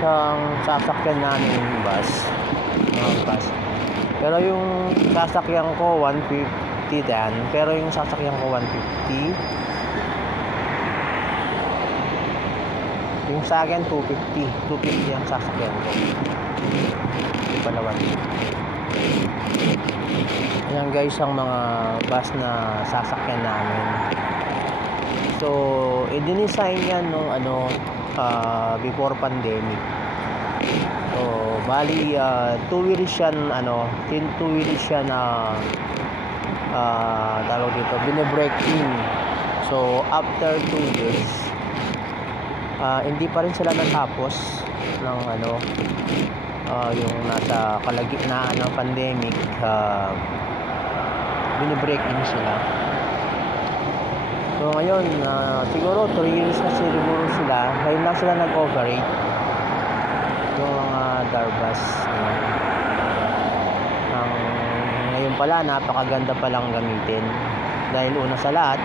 ang sasakyan namin bus. Pero yung sasakyan ko 150 dan, pero yung sasakyan ko 150. Yung sa akin 250 ang sasakyan ko. Hindi pala 150. Ayan guys ang mga bus na sasakyan namin. So, i-design yan nung before pandemic. So, bali two wheels yan na tawag dito, bine-break in. So, after 2 years, hindi pa rin sila natapos ng yung nasa kalagitnaan ng pandemic, bine-break in sila. So ngayon, siguro 3 years na siguro sila, ngayon lang sila nag-operate yung mga Darbus. Ngayon pala, napakaganda palang gamitin dahil una sa lahat,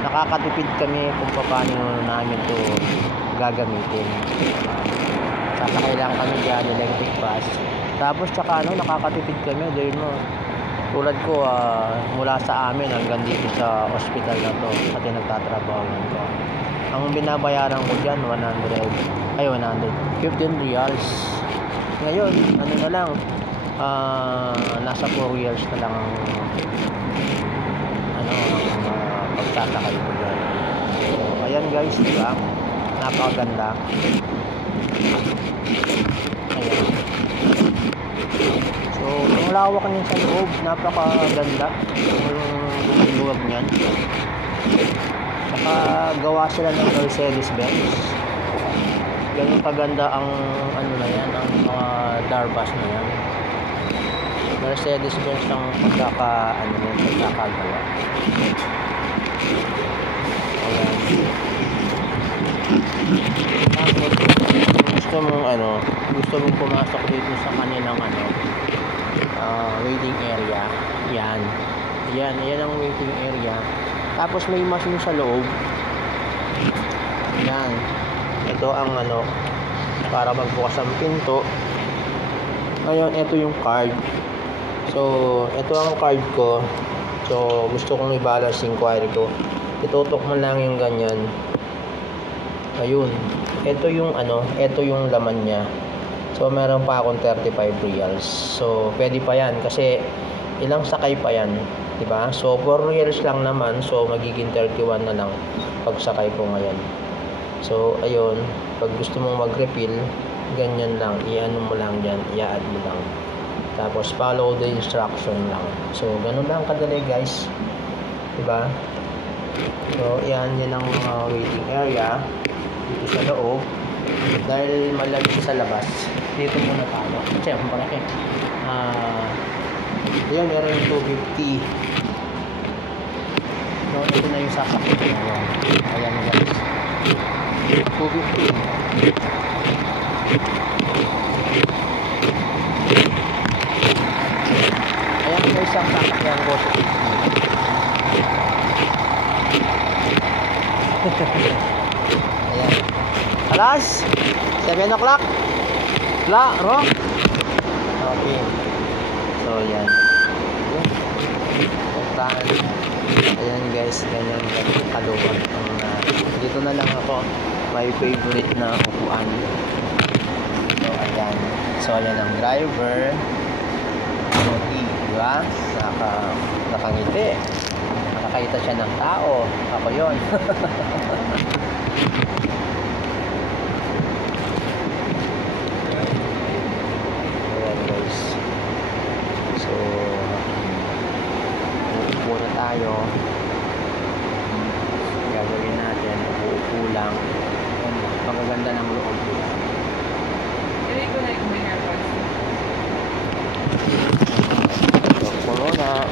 nakakatipid kami kung paano namin ito gagamitin. Sasakay lang kami dyan, electric bus. Tapos tsaka nakakatipid kami dahil tulad ko, mula sa amin hanggang dito sa hospital na to pati nagtatrabaho ko, ang binabayaran ko dyan 115 reals. Ngayon na lang, nasa 4 years na lang ang pagsasakay ko dyan. So ayan guys, diba, napakaganda. Ayan. So, ang lawak niyan sa loob, napakaganda yung luwag niyan. Saka gawa sila ng Mercedes-Benz. Ganun kaganda ang na yan, ang mga Darbus na yan. Mercedes-Benz ang pagkakagawa. Ayan. Gusto mong pumasok dito sa kanilang waiting area. Yan ang waiting area. Tapos may machine sa loob. Yan. Ito ang para magbukas ang pinto. Ngayon, ito yung card. So, ito ang card ko. So, gusto kong i-balance inquiry ko. Itutok mo lang yung ganyan. Ayun. Ito yung laman niya. So meron pa akong 35 reals. So pwede pa yan kasi ilang sakay pa yan, 'di ba? So 4 reals lang naman, so magiging 31 na lang pagsakay ko ngayon. So ayun, pag gusto mong mag-refill, ganyan lang, i-ano mo lang diyan, i-add mo lang. Tapos follow the instruction lang. So ganun lang kadali guys. 'Di ba? So yan ang mga waiting area dito sa loob. Dahil malamig sa labas, dito muna tayo. Siyempre, yun, meron yung 250. So, ito na yung sasakyan. Ayan guys. 250. Ayan yung isang sasakyan ko sa 50. Ayan. Alas 7 o'clock. Wrong. Okay. So yan. Ayan guys, ganyan kaluwag. Dito na lang ako, my favorite na upuan. So ayan. So ayan ang driver. Okay, diba? Nakangiti. Nakakita siya ng tao. Ako yun. Tayo gagawin natin, uupo lang. Pagkaganda ng loob nila. Hindi ko na yung may airpods. Corona.